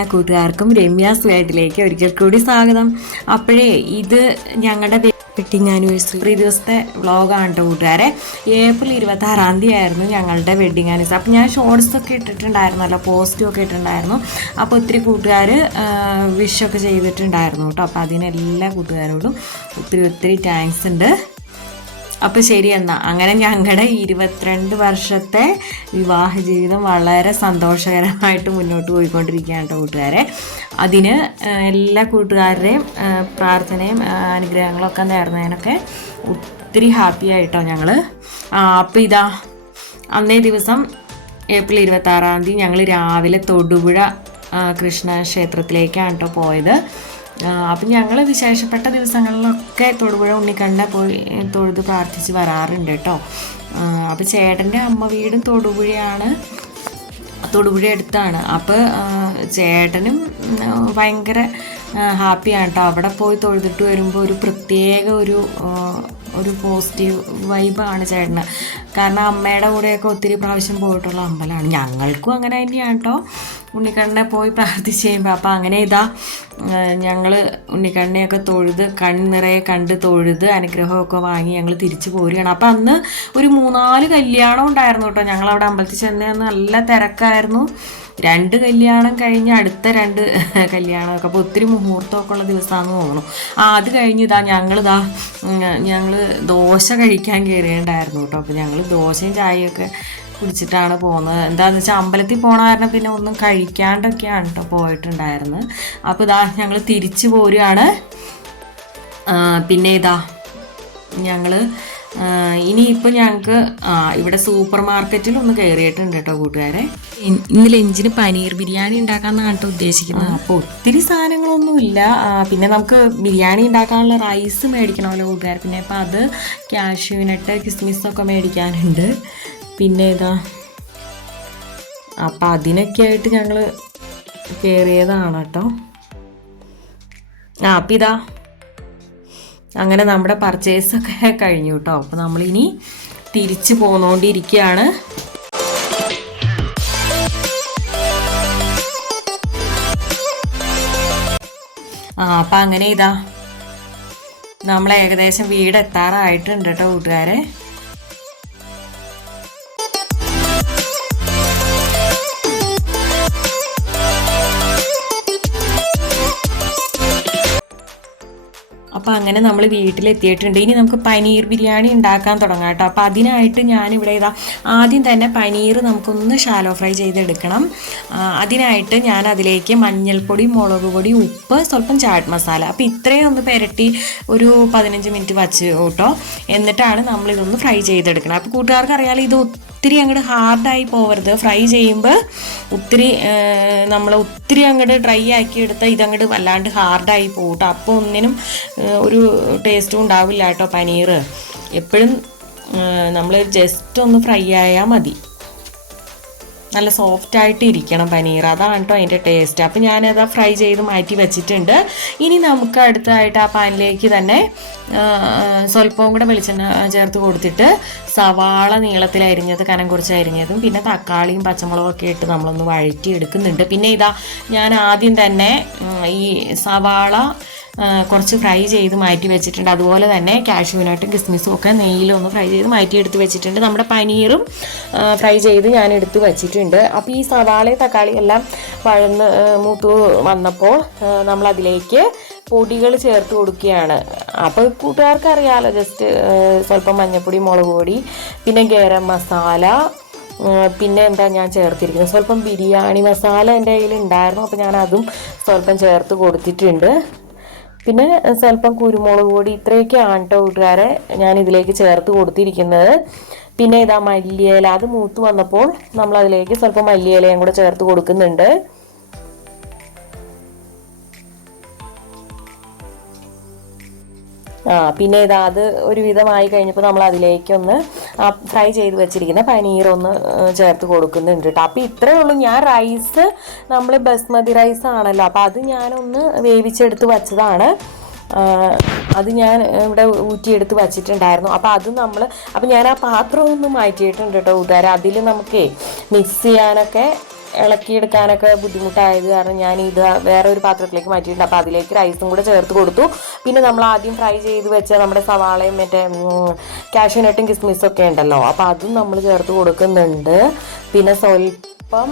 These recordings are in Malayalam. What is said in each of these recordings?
എല്ലാ കൂട്ടുകാർക്കും രമ്യാസ് വേട്ടിലേക്ക് ഒരിക്കൽ കൂടി സ്വാഗതം. അപ്പോഴേ ഇത് ഞങ്ങളുടെ വെഡിങ് ആനിവേഴ്സറി ദിവസത്തെ വ്ളോഗാണ് കേട്ടോ കൂട്ടുകാരെ. ഏപ്രിൽ 26 ആയിരുന്നു ഞങ്ങളുടെ വെഡിങ് ആനിവേഴ്സറി. അപ്പോൾ ഞാൻ ഷോർട്സൊക്കെ ഇട്ടിട്ടുണ്ടായിരുന്നല്ലോ, പോസ്റ്റും ഒക്കെ ഇട്ടിട്ടുണ്ടായിരുന്നു. അപ്പോൾ ഒത്തിരി കൂട്ടുകാർ വിഷൊക്കെ ചെയ്തിട്ടുണ്ടായിരുന്നു കേട്ടോ. അപ്പോൾ അതിനെല്ലാ കൂട്ടുകാരോടും ഒത്തിരി താങ്ക്സ് ഉണ്ട്. അപ്പോൾ ശരി എന്നാൽ അങ്ങനെ ഞങ്ങളുടെ 22 വർഷത്തെ വിവാഹ ജീവിതം വളരെ സന്തോഷകരമായിട്ട് മുന്നോട്ട് പോയിക്കൊണ്ടിരിക്കുകയാണ് കേട്ടോ കൂട്ടുകാരെ. അതിന് എല്ലാ കൂട്ടുകാരുടെയും പ്രാർത്ഥനയും അനുഗ്രഹങ്ങളൊക്കെ നേർന്നതിനൊക്കെ ഒത്തിരി ഹാപ്പി ആയിട്ടോ ഞങ്ങൾ. അപ്പോൾ ഇതാ അന്നേ ദിവസം ഏപ്രിൽ 26 ഞങ്ങൾ രാവിലെ തൊടുപുഴ കൃഷ്ണക്ഷേത്രത്തിലേക്കാണ് കേട്ടോ പോയത്. അപ്പം ഞങ്ങൾ വിശേഷപ്പെട്ട ദിവസങ്ങളിലൊക്കെ തൊടുപുഴ ഉണ്ണിക്കണ്ണനെ പോയി തൊഴുത് പ്രാർത്ഥിച്ച് വരാറുണ്ട് കേട്ടോ. അപ്പോൾ ചേട്ടൻ്റെ അമ്മ വീടും തൊടുപുഴ അടുത്താണ്. അപ്പോൾ ചേട്ടനും ഭയങ്കര ഹാപ്പിയാണ് കേട്ടോ. അവിടെ പോയി തൊഴുതിട്ട് വരുമ്പോൾ ഒരു പ്രത്യേക ഒരു പോസിറ്റീവ് വൈബാണ് ചേട്ടന്. കാരണം അമ്മയുടെ കൂടെയൊക്കെ ഒത്തിരി പ്രാവശ്യം പോയിട്ടുള്ള അമ്പലമാണ്. ഞങ്ങൾക്കും അങ്ങനെ തന്നെയാണ് കേട്ടോ ഉണ്ണിക്കണ്ണനെ പോയി പ്രാർത്ഥിച്ച് കഴിയുമ്പോൾ. അപ്പോൾ അങ്ങനെ ഇതാ ഞങ്ങൾ ഉണ്ണിക്കണ്ണനെയൊക്കെ തൊഴുത് കണ്ണിറയെ കണ്ട് തൊഴുത് അനുഗ്രഹമൊക്കെ വാങ്ങി ഞങ്ങൾ തിരിച്ചു പോരുകയാണ്. അപ്പോൾ അന്ന് ഒരു 3-4 കല്യാണം ഉണ്ടായിരുന്നു കേട്ടോ. ഞങ്ങളവിടെ അമ്പലത്തിൽ ചെന്ന് നല്ല തിരക്കായിരുന്നു. 2 കല്യാണം കഴിഞ്ഞ് അടുത്ത 2 കല്യാണമൊക്കെ. അപ്പോൾ ഒത്തിരി മുഹൂർത്തമൊക്കെ ഉള്ള ദിവസമാണെന്ന് തോന്നുന്നു. അത് കഴിഞ്ഞ് ഞങ്ങൾ ദോശ കഴിക്കാൻ കയറിയിട്ടുണ്ടായിരുന്നു കേട്ടോ. അപ്പോൾ ഞങ്ങൾ ദോശയും ചായയൊക്കെ കുടിച്ചിട്ടാണ് പോകുന്നത്. എന്താണെന്ന് വെച്ചാൽ അമ്പലത്തിൽ പോണ കാരണം പിന്നെ ഒന്നും കഴിക്കാണ്ടൊക്കെയാണ് കേട്ടോ പോയിട്ടുണ്ടായിരുന്നത്. അപ്പോൾ ഞങ്ങൾ തിരിച്ചു പോരുകയാണ്. പിന്നെ ഞങ്ങൾ ഇനിയിപ്പോൾ ഞങ്ങൾക്ക് ഇവിടെ സൂപ്പർ മാർക്കറ്റിൽ ഒന്ന് കയറിയിട്ടുണ്ട് കേട്ടോ കൂട്ടുകാരെ. ഇന്ന് ലഞ്ചിന് പനീർ ബിരിയാണി ഉണ്ടാക്കാമെന്നാണ് കേട്ടോ ഉദ്ദേശിക്കുന്നത്. അപ്പോൾ ഒത്തിരി സാധനങ്ങളൊന്നുമില്ല. പിന്നെ നമുക്ക് ബിരിയാണി ഉണ്ടാക്കാനുള്ള റൈസ് മേടിക്കണമല്ലോ കൂട്ടുകാർ. പിന്നെ അപ്പോൾ അത് കാഷ്യൂനട്ട് കിസ്മിസൊക്കെ മേടിക്കാനുണ്ട്. പിന്നെ അപ്പം അതിനൊക്കെ ആയിട്ട് ഞങ്ങൾ കയറിയതാണ് കേട്ടോ. അപ്പം അങ്ങനെ നമ്മുടെ പർച്ചേസൊക്കെ കഴിഞ്ഞു കേട്ടോ. അപ്പോൾ നമ്മളിനി തിരിച്ച് പോന്നുകൊണ്ടിരിക്കുകയാണ്. അപ്പം അങ്ങനെ നമ്മൾ ഏകദേശം വീടെത്താറായിട്ടുണ്ട് കേട്ടോ കൂട്ടുകാരെ. അപ്പോൾ അങ്ങനെ നമ്മൾ വീട്ടിലെത്തിയിട്ടുണ്ട്. ഇനി നമുക്ക് പനീർ ബിരിയാണി ഉണ്ടാക്കാൻ തുടങ്ങാം കേട്ടോ. അപ്പോൾ അതിനായിട്ട് ഞാനിവിടെ ആദ്യം തന്നെ പനീർ നമുക്കൊന്ന് ഷാലോ ഫ്രൈ ചെയ്തെടുക്കണം. അതിനായിട്ട് ഞാൻ അതിലേക്ക് മഞ്ഞൾപ്പൊടി, മുളക് പൊടി, ഉപ്പ്, സ്വല്പം ചാറ്റ് മസാല, അപ്പോൾ ഇത്രയും ഒന്ന് പുരട്ടി ഒരു 15 മിനിറ്റ് വച്ച് കേട്ടോ. എന്നിട്ടാണ് നമ്മളിതൊന്ന് ഫ്രൈ ചെയ്തെടുക്കണം. അപ്പോൾ കൂട്ടുകാർക്ക് അറിയാലോ, ഇത് ഒത്തിരി അങ്ങോട്ട് ഹാർഡായി പോകരുത്. ഫ്രൈ ചെയ്യുമ്പോൾ നമ്മൾ ഒത്തിരി അങ്ങോട്ട് ഡ്രൈ ആക്കി എടുത്താൽ ഇതങ്ങോട്ട് വല്ലാണ്ട് ഹാർഡായി പോകട്ടോ. അപ്പോൾ ഒന്നിനും ഒരു ടേസ്റ്റും ഉണ്ടാവില്ല കേട്ടോ പനീർ. എപ്പോഴും നമ്മൾ ജസ്റ്റ് ഒന്ന് ഫ്രൈ ആയാൽ മതി. നല്ല സോഫ്റ്റായിട്ട് ഇരിക്കണം പനീർ, അതാണ് കേട്ടോ അതിൻ്റെ ടേസ്റ്റ്. അപ്പോൾ ഞാനത് ഫ്രൈ ചെയ്ത് മാറ്റി വെച്ചിട്ടുണ്ട്. ഇനി നമുക്ക് അടുത്തതായിട്ട് ആ പാനിലേക്ക് തന്നെ സ്വല്പവും കൂടെ വെളിച്ചെണ്ണ ചേർത്ത് കൊടുത്തിട്ട് സവാള നീളത്തിൽ അരിഞ്ഞത്, കനം കുറച്ച് അരിഞ്ഞതും, പിന്നെ തക്കാളിയും പച്ചമുളകും ഒക്കെ ഇട്ട് നമ്മളൊന്ന് വഴറ്റി എടുക്കുന്നുണ്ട്. പിന്നെ ഞാൻ ആദ്യം തന്നെ ഈ സവാള കുറച്ച് ഫ്രൈ ചെയ്ത് മാറ്റി വെച്ചിട്ടുണ്ട്. അതുപോലെ തന്നെ കാഷ്യൂനട്ടും കിസ്മിസും ഒക്കെ നെയ്യിലൊന്ന് ഫ്രൈ ചെയ്ത് മാറ്റി വെച്ചിട്ടുണ്ട്. നമ്മുടെ പനീറും ഫ്രൈ ചെയ്ത് ഞാൻ എടുത്ത് വെച്ചിട്ടുണ്ട്. അപ്പോൾ ഈ സവാളയും തക്കാളി എല്ലാം വഴന്ന് മൂത്ത് വന്നപ്പോൾ നമ്മളതിലേക്ക് പൊടികൾ ചേർത്ത് കൊടുക്കുകയാണ്. അപ്പോൾ കൂട്ടുകാർക്ക് അറിയാമല്ലോ, ജസ്റ്റ് സ്വല്പം മഞ്ഞൾപ്പൊടി, മുളക് പൊടി, പിന്നെ ഗരം മസാല, പിന്നെ ഞാൻ ചേർത്തിരിക്കുന്നത് സ്വല്പം ബിരിയാണി മസാല എൻ്റെ കയ്യിൽ ഉണ്ടായിരുന്നു. അപ്പോൾ ഞാൻ അതും സ്വല്പം ചേർത്ത് കൊടുത്തിട്ടുണ്ട്. പിന്നെ സ്വല്പം കുരുമുളക് പൊടി, ഇത്രയൊക്കെയാണ് കേട്ടോ കൂട്ടുകാരെ ഞാൻ ഇതിലേക്ക് ചേർത്ത് കൊടുത്തിരിക്കുന്നത്. പിന്നെ മല്ലിയില, അത് മൂത്ത് വന്നപ്പോൾ നമ്മളതിലേക്ക് സ്വല്പം മല്ലിയിലയും കൂടെ ചേർത്ത് കൊടുക്കുന്നുണ്ട്. പിന്നെ അത് ഒരുവിധമായി കഴിഞ്ഞപ്പോൾ നമ്മൾ അതിലേക്കൊന്ന് ഫ്രൈ ചെയ്ത് വെച്ചിരിക്കുന്ന പനീറൊന്ന് ചേർത്ത് കൊടുക്കുന്നുണ്ട് കേട്ടോ. അപ്പോൾ ഇത്രയേ ഉള്ളൂ. ഞാൻ റൈസ് നമ്മൾ ബസ്മതി റൈസ് ആണല്ലോ, അപ്പോൾ അത് ഞാനൊന്ന് വേവിച്ചെടുത്ത് വച്ചതാണ്. അത് ഞാൻ ഇവിടെ ഊറ്റിയെടുത്ത് വച്ചിട്ടുണ്ടായിരുന്നു. അപ്പോൾ ഞാൻ ആ പാത്രം ഒന്ന് മാറ്റിയിട്ടുണ്ട് കേട്ടോ കൂട്ടുകാരെ. അതിൽ നമുക്ക് മിക്സ് ചെയ്യാനൊക്കെ ഇളക്കിയെടുക്കാനൊക്കെ ബുദ്ധിമുട്ടായത് കാരണം ഞാൻ ഇത് വേറെ ഒരു പാത്രത്തിലേക്ക് മാറ്റിയിട്ടുണ്ട്. അപ്പോൾ അതിലേക്ക് റൈസും കൂടെ ചേർത്ത് കൊടുത്തു. പിന്നെ നമ്മൾ ആദ്യം ഫ്രൈ ചെയ്ത് വെച്ച നമ്മുടെ സവാളയും മറ്റേ കാഷ്യൂനട്ടും കിസ്മിസും ഒക്കെ ഉണ്ടല്ലോ, അപ്പോൾ അതും നമ്മൾ ചേർത്ത് കൊടുക്കുന്നുണ്ട്. പിന്നെ സ്വല്പം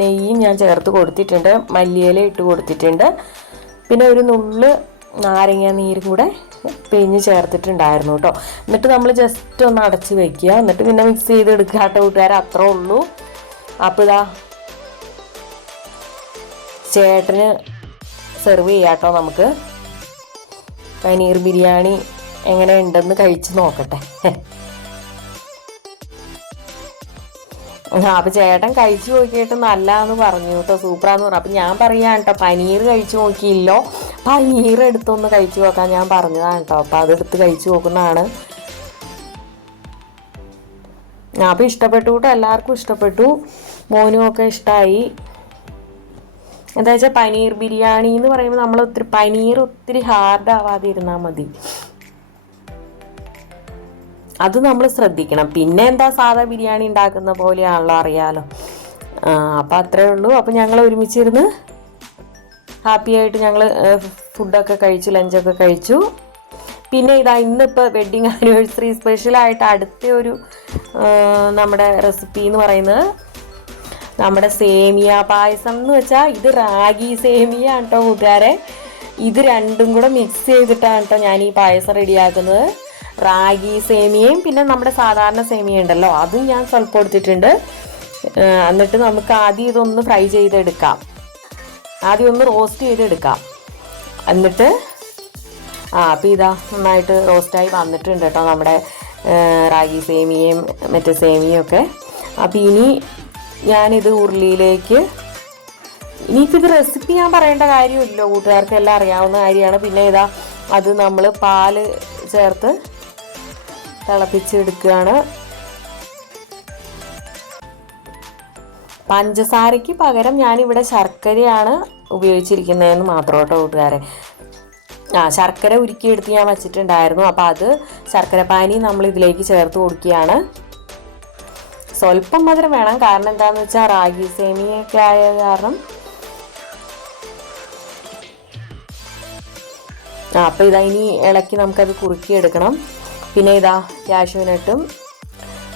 നെയ്യും ഞാൻ ചേർത്ത് കൊടുത്തിട്ടുണ്ട്, മല്ലിയില ഇട്ട് കൊടുത്തിട്ടുണ്ട്. പിന്നെ ഒരു നുള്ള് നാരങ്ങ നീരും കൂടെ പിഴിഞ്ഞ് ചേർത്തിട്ടുണ്ടായിരുന്നു കേട്ടോ. എന്നിട്ട് നമ്മൾ ജസ്റ്റ് ഒന്ന് അടച്ച് വെക്കുക, എന്നിട്ട് പിന്നെ മിക്സ് ചെയ്തെടുക്കുക കേട്ടോ കൂട്ടുകാരെ, അത്രേ ഉള്ളൂ. അപ്പോൾ ഇതാ ചേട്ടന് സെർവ് ചെയ്യാം കേട്ടോ. നമുക്ക് പനീർ ബിരിയാണി എങ്ങനെ ഉണ്ടെന്ന് കഴിച്ച് നോക്കട്ടെ. അപ്പോൾ ചേട്ടൻ കഴിച്ചു നോക്കിയിട്ട് നല്ലതെന്ന് പറഞ്ഞു കേട്ടോ, സൂപ്പറാന്ന് പറഞ്ഞു. അപ്പം ഞാൻ പറയാം കേട്ടോ, പനീർ കഴിച്ചു നോക്കിയില്ലോ, പനീർ എടുത്തൊന്ന് കഴിച്ചു നോക്കാൻ ഞാൻ പറഞ്ഞതാണ് കേട്ടോ. അപ്പോൾ അതെടുത്ത് കഴിച്ചു നോക്കുന്നതാണ്. അപ്പോൾ ഇഷ്ടപ്പെട്ടു കേട്ടോ, എല്ലാവർക്കും ഇഷ്ടപ്പെട്ടു, മോനും ഒക്കെ ഇഷ്ടമായി. എന്താ വെച്ചാൽ പനീർ ബിരിയാണി എന്ന് പറയുമ്പോൾ നമ്മൾ പനീർ ഒത്തിരി ഹാർഡ് ആവാതിരുന്നാൽ മതി, അത് നമ്മൾ ശ്രദ്ധിക്കണം. പിന്നെ എന്താ സാധാ ബിരിയാണി ഉണ്ടാക്കുന്ന പോലെയാണല്ലോ, അറിയാലോ. അപ്പം അത്രേ ഉള്ളൂ. അപ്പം ഞങ്ങൾ ഒരുമിച്ചിരുന്ന് ഹാപ്പി ആയിട്ട് ഞങ്ങൾ ഫുഡൊക്കെ കഴിച്ചു, ലഞ്ചൊക്കെ കഴിച്ചു. പിന്നെ ഇതാ ഇന്നിപ്പോൾ വെഡ്ഡിങ് ആനിവേഴ്സറി സ്പെഷ്യലായിട്ട് അടുത്ത ഒരു നമ്മുടെ റെസിപ്പി എന്ന് പറയുന്നത് നമ്മുടെ സേമിയ പായസം എന്ന് വെച്ചാൽ ഇത് റാഗി സേമിയ കേട്ടോ കൂട്ടുകാരെ. ഇത് രണ്ടും കൂടെ മിക്സ് ചെയ്തിട്ടാണ് കേട്ടോ ഞാൻ ഈ പായസം റെഡിയാക്കുന്നത്. റാഗി സേമിയയും പിന്നെ നമ്മുടെ സാധാരണ സേമിയ ഉണ്ടല്ലോ അതും ഞാൻ സ്വല്പം എടുത്തിട്ടുണ്ട്. എന്നിട്ട് നമുക്ക് ആദ്യം ഇതൊന്ന് ഫ്രൈ ചെയ്തെടുക്കാം, ആദ്യം ഒന്ന് റോസ്റ്റ് ചെയ്തെടുക്കാം. എന്നിട്ട് അപ്പോൾ ഇതാ നന്നായിട്ട് റോസ്റ്റായി വന്നിട്ടുണ്ട് കേട്ടോ നമ്മുടെ റാഗി സേമിയയും മറ്റേ സേമിയയും ഒക്കെ. അപ്പോൾ ഇനി ഞാനിത് ഉരുളിയിലേക്ക്, ഇനിയിപ്പോൾ ഇത് റെസിപ്പി ഞാൻ പറയേണ്ട കാര്യമില്ലല്ലോ, കൂട്ടുകാർക്ക് എല്ലാം അറിയാവുന്ന കാര്യമാണ്. പിന്നെ ഇതാ അത് നമ്മൾ പാല് ചേർത്ത് തിളപ്പിച്ചെടുക്കുകയാണ്. പഞ്ചസാരയ്ക്ക് പകരം ഞാനിവിടെ ശർക്കരയാണ് ഉപയോഗിച്ചിരിക്കുന്നതെന്ന് മാത്രം കേട്ടോ കൂട്ടുകാരെ. ശർക്കര ഉരുക്കിയെടുത്ത് ഞാൻ വച്ചിട്ടുണ്ടായിരുന്നു. അപ്പോൾ അത് ശർക്കര പാനി നമ്മൾ ഇതിലേക്ക് ചേർത്ത് കൊടുക്കുകയാണ്. സ്വല്പം മധുരം വേണം, കാരണം എന്താണെന്ന് വെച്ചാൽ റാഗി സേമിയൊക്കെ ആയ കാരണം. അപ്പോൾ ഇതാ ഇനി ഇളക്കി നമുക്കത് കുറുക്കിയെടുക്കണം. പിന്നെ ഇതാ കാഷ്യൂനട്ടും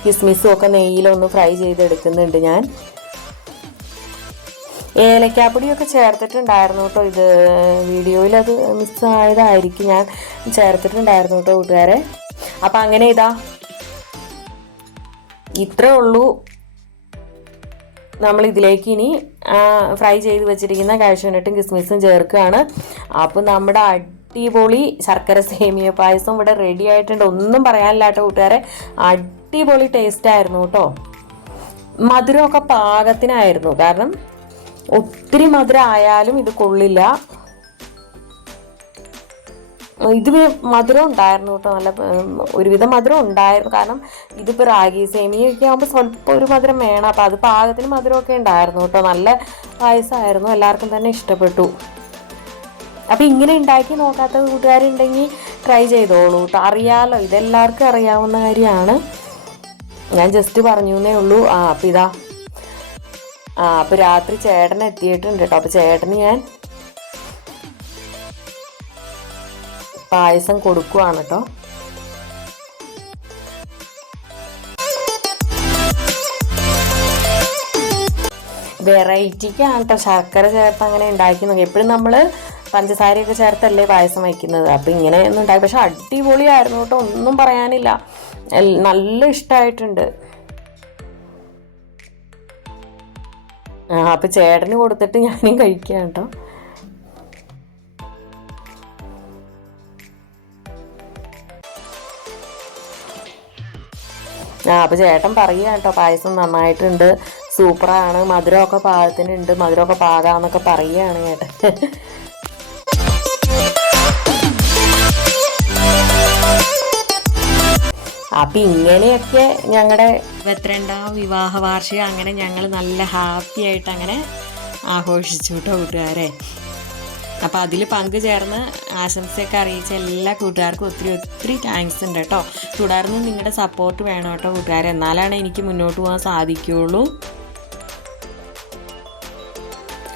കിസ്മിസും ഒക്കെ നെയ്യിലൊന്ന് ഫ്രൈ ചെയ്തെടുക്കുന്നുണ്ട് ഞാൻ. ഏലക്കാപ്പൊടിയൊക്കെ ചേർത്തിട്ടുണ്ടായിരുന്നു കേട്ടോ, ഇത് വീഡിയോയിൽ അത് മിസ്സായതായിരിക്കും, ഞാൻ ചേർത്തിട്ടുണ്ടായിരുന്നു കേട്ടോ കൂട്ടുകാരെ. അപ്പം അങ്ങനെ ഇതാ ഇത്രേ ഉള്ളൂ. നമ്മൾ ഇതിലേക്ക് ഇനി ഫ്രൈ ചെയ്ത് വെച്ചിരിക്കുന്ന കാഷ്യൂനട്ടും കിസ്മിസും ചേർക്കുകയാണ്. അപ്പോൾ നമ്മുടെ അടിപൊളി ശർക്കര സേമിയ പായസം ഇവിടെ റെഡി ആയിട്ടുണ്ട്. ഒന്നും പറയാനില്ല കേട്ടോ കൂട്ടുകാരെ, അടിപൊളി ടേസ്റ്റ് ആയിരുന്നു കേട്ടോ. മധുരമൊക്കെ പാകത്തിനായിരുന്നു, കാരണം ഒത്തിരി മധുരം ആയാലും ഇത് കൊള്ളില്ല. ഇത് മധുരം ഉണ്ടായിരുന്നു കേട്ടോ, നല്ല ഒരുവിധം മധുരം ഉണ്ടായിരുന്നു. കാരണം ഇതിപ്പോൾ റാഗി സേമിയൊക്കെ ആകുമ്പോൾ സ്വല്പം ഒരു മധുരം വേണം. അപ്പോൾ അത് പാകത്തിന് മധുരമൊക്കെ ഉണ്ടായിരുന്നു കേട്ടോ. നല്ല പായസമായിരുന്നു, എല്ലാവർക്കും തന്നെ ഇഷ്ടപ്പെട്ടു. അപ്പോൾ ഇങ്ങനെ ഉണ്ടാക്കി നോക്കാത്ത കൂട്ടുകാരുണ്ടെങ്കിൽ ട്രൈ ചെയ്തോളൂ കേട്ടോ. അറിയാമല്ലോ, ഇതെല്ലാവർക്കും അറിയാവുന്ന കാര്യമാണ്, ഞാൻ ജസ്റ്റ് പറഞ്ഞു എന്നേ ഉള്ളൂ. അപ്പോൾ ഇതാ അപ്പോൾ രാത്രി ചേട്ടൻ എത്തിയിട്ടുണ്ട് കേട്ടോ. അപ്പോൾ ചേട്ടന് ഞാൻ പായസം കൊടുക്കുവാണ് കേട്ടോ. വെറൈറ്റിക്കാണ് കേട്ടോ ശർക്കര ചേർത്ത് അങ്ങനെ ഉണ്ടാക്കി നോക്കി. എപ്പോഴും നമ്മൾ പഞ്ചസാരയൊക്കെ ചേർത്തല്ലേ പായസം വയ്ക്കുന്നത്. അപ്പം ഇങ്ങനെ ഒന്നും ഉണ്ടാക്കി, പക്ഷെ അടിപൊളിയായിരുന്നു കേട്ടോ, ഒന്നും പറയാനില്ല, നല്ല ഇഷ്ടമായിട്ടുണ്ട്. അപ്പം ചേട്ടന് കൊടുത്തിട്ട് ഞാനും കഴിക്കാം കേട്ടോ. അപ്പോൾ ചേട്ടൻ പറയുക കേട്ടോ, പായസം നന്നായിട്ടുണ്ട്, സൂപ്പറാണ്, മധുരമൊക്കെ പാകത്തിനുണ്ട്, മധുരമൊക്കെ പാകാന്നൊക്കെ പറയുകയാണ് ചേട്ടൻ. അപ്പം ഇങ്ങനെയൊക്കെ ഞങ്ങളുടെ 22ാം വിവാഹ വാർഷികം അങ്ങനെ ഞങ്ങൾ നല്ല ഹാപ്പി ആയിട്ട് അങ്ങനെ ആഘോഷിച്ചു കേട്ടോ കൂട്ടുകാരെ. അപ്പോൾ അതിൽ പങ്കുചേർന്ന് ആശംസയൊക്കെ അറിയിച്ച എല്ലാ കൂട്ടുകാർക്കും ഒത്തിരി ഒത്തിരി താങ്ക്സ് ഉണ്ട് കേട്ടോ. തുടർന്ന് നിങ്ങളുടെ സപ്പോർട്ട് വേണം കേട്ടോ കൂട്ടുകാരെ, എന്നാലാണ് എനിക്ക് മുന്നോട്ട് പോകാൻ സാധിക്കുകയുള്ളൂ.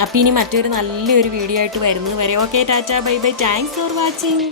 അപ്പോൾ ഇനി മറ്റൊരു നല്ലൊരു വീഡിയോ ആയിട്ട് വരുന്നത് വരെ okay tata bye bye thanks for watching.